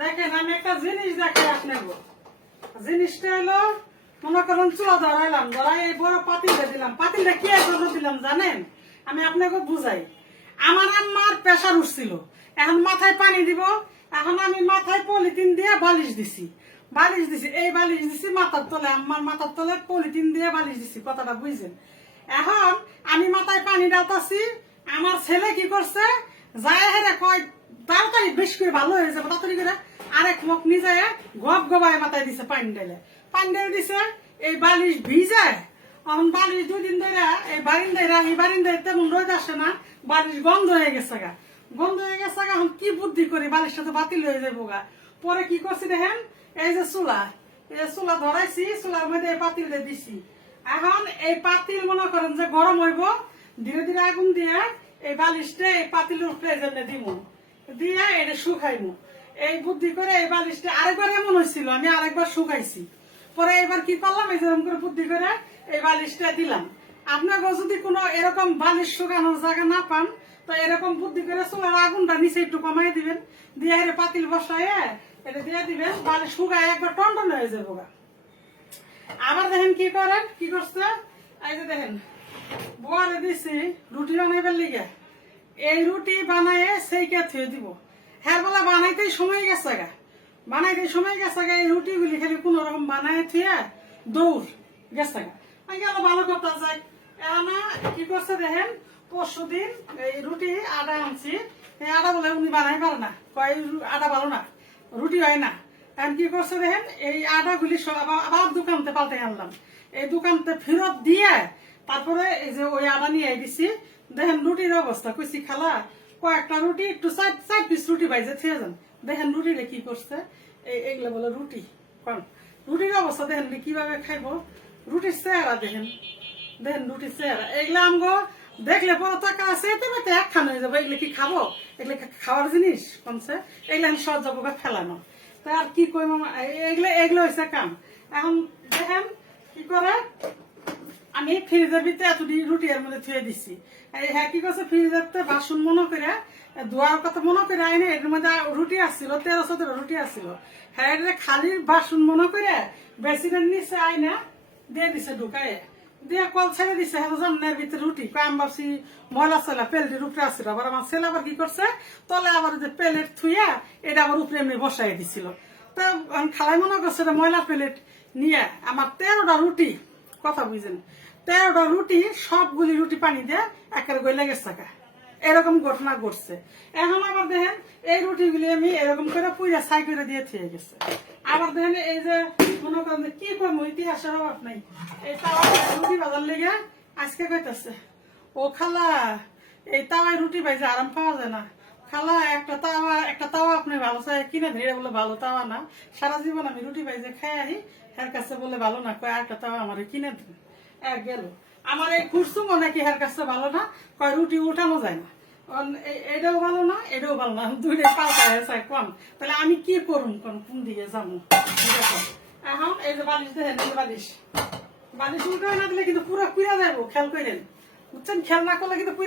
দেখেন, আমি একটা জিনিস দেখাই আপনাকে। জিনিসটা হলো, মনে করেন চুলা ধরাইলাম, ধরাই এই বড় পাতিলে দিলাম। পাতিলে কি জন্য দিলাম জানেন? আমি আপনাকে বুঝাই। আমার আম্মার প্রেশার উঠছিল। এখন মাথায় পানি দিব। এখন আমি মাথায় পলিথিন দিয়ে বালিশ দিছি। বালিশ দিছি, এই বালিশ দিছি মাথার তলে আমার মাথার তলে পলিথিন দিয়ে বালিশ দিছি, কথাটা বুঝছেন? এখন আমি মাথায় পানি ডালতাছি, আমার ছেলে কি করছে? যায় হেরে কয়, তাড়াতাড়ি বেশ করে ভালো হয়ে যাবে, তাড়াতাড়ি করে আরেক মুখ নিজে, গপ গবায় মাথায় দিছে পানি ঢেলে পানি ঢেলে দিছে, এই বালিশ ভিজায়। এখন বালিশ দুদিন ধরে এই বারিন্দায় এই বারিন্দায় তেমন রোদ আসে না, বালিশ গন্ধ হয়ে গেছে গা। গন্ধ হয়ে গেছে গা, এখন কি বুদ্ধি করি, বালিশটা তো বাতিল হয়ে যাব গা। পরে কি করছি দেখেন, এই যে চুলা, এই চুলা ধরাইছি, চুলার মধ্যে এই পাতিল দিয়ে দিছি। এখন এই পাতিল মনে করেন যে গরম হইব, ধীরে ধীরে আগুন দিয়ে এই বালিশটা এই পাতিলের উপরে জন্য দিব দিয়ে এটা শুকাইমু। এই বুদ্ধি করে এই বালিশটা আরেকবার এমন হয়েছিল, আমি আরেকবার শুকাইছি। পরে এবার কি করলাম? এই যেরকম করে বুদ্ধি করে এই বালিশটা দিলাম। আপনাকে যদি কোনো এরকম বালিশ শুকানোর জায়গা না পান, তো এরকম বুদ্ধি করে চুলার আগুনটা নিচে একটু কমাই দিবেন। দিয়ে পাতিল বসায় এটা দিয়ে দিবেন, বালিশ শুকায় একবার টন টন হয়ে যাব আবার দেখেন কি করেন? কি করছে? এই যে দেখেন বয়ারে দিছি রুটি বানাইবার লিগে। এই রুটি বানায় সেইকে থুয়ে দিব। হ্যাঁ বলা বানাইতেই সময় গেছে গা। বানাইতে সময় গেছে গা, এই রুটিগুলি খালি কোন রকম বানায় থুয়ে দৌড় গেছে গা। আমি গেল ভালো কথা যায় এনা কি করছে দেখেন পরশু দিন এই রুটি আটা আনছি। এই আটা বলে উনি বানাই পারে না। কয় আটা ভালো না, রুটি হয় না। এখন কি করছে দেখেন, এই আটাগুলি আবার দোকানতে পাল্টে আনলাম। এই দোকানতে ফেরত দিয়ে তারপরে এই যে ওই আটা নিয়ে দিছি দেখেন রুটির অবস্থা, কইছি, খালা, কয়েকটা রুটি, একটু চার চার পিস রুটি বাইজে থেকে যান। দেখেন রুটিরে কি করছে? এই এগুলো বলে রুটি। কোন? রুটির অবস্থা দেখেন কীভাবে খাইবো। রুটির চেহারা দেখেন। দেখেন রুটির চেহারা। এগুলো আমগো দেখলে বড় টাকা আছে, এতে মেতে এক খান হয়ে যাব। এগুলো কি খাব? এগুলো খাওয়ার জিনিস? কমছে এগুলো আমি সহজ যাব ফেলানো। তা আর কি কই মামা এগুলো এগুলো হয়েছে কাম। এখন দেখেন কি করে? আমি ফ্রিজের ভিতরে এতটি রুটি এর মধ্যে থুয়ে দিছি। হ্যাঁ কি করছে? ফ্রিজের বাসন মনে করে, ধোয়ার কথা মনে করে আইনে, এর মধ্যে রুটি আসছিল, তেরো সতেরো রুটি আসছিল। হ্যাঁ খালি বাসন মনে করে বেসিনের নিচে আইনা দিয়ে দিছে ঢুকায়। দিয়ে কল ছেড়ে দিছে হ্যাঁ জন্মের ভিতরে রুটি। কাম ভাবছি ময়লা ছেলা প্লেটের উপরে আসছিল। আবার আমার ছেলে আবার কি করছে? তলে আবার যে প্লেট থুইয়া এটা আবার উপরে এমনি বসাই দিছিল। তো খালাই মনে করছে এটা ময়লা প্লেট নিয়ে আমার তেরোটা রুটি কথা বুঝেন। তেরোটা রুটি, সবগুলি রুটি পানি দিয়ে একেবারে গলে গেছে গা। এরকম ঘটনা ঘটছে। এখন আবার দেখেন, এই রুটিগুলি আমি এরকম করে পুইরা ছাই করে দিয়ে থিয়ে গেছে। আবার দেখেন, এই যে মনে করেন কি করব, ইতিহাসের অভাব নাই। এই তাওয়া রুটি বাজার লেগে আজকে কইতেছে, ও খালা, এই তাওয়ায় রুটি বাইজে আরাম পাওয়া যায় না। খালা, একটা তাওয়া একটা তাওয়া আপনি ভালো চাই কিনে বলে ভালো তাওয়া না। সারা জীবন আমি রুটি খাই আহি এর কাছে বলে ভালো না, কয় একটা তাওয়া আমার কিনে দিন। এক গেল। আমার এই খুরসু মনে কি এর কাছে ভালো না, কয়, রুটি উঠানো যায় না। এটাও ভালো না, এটাও ভালো না পাল্টা কম তাহলে আমি কি করুন কোন কোন দিকে যাব? এখন এই যে বালিশ দেখেন এই বালিশ। বালিশ উল্টো না দিলে কিন্তু পুরো কুড়া যাব খেয়াল করেন বুঝছেন? খেয়াল না করলে কিন্তু পুরা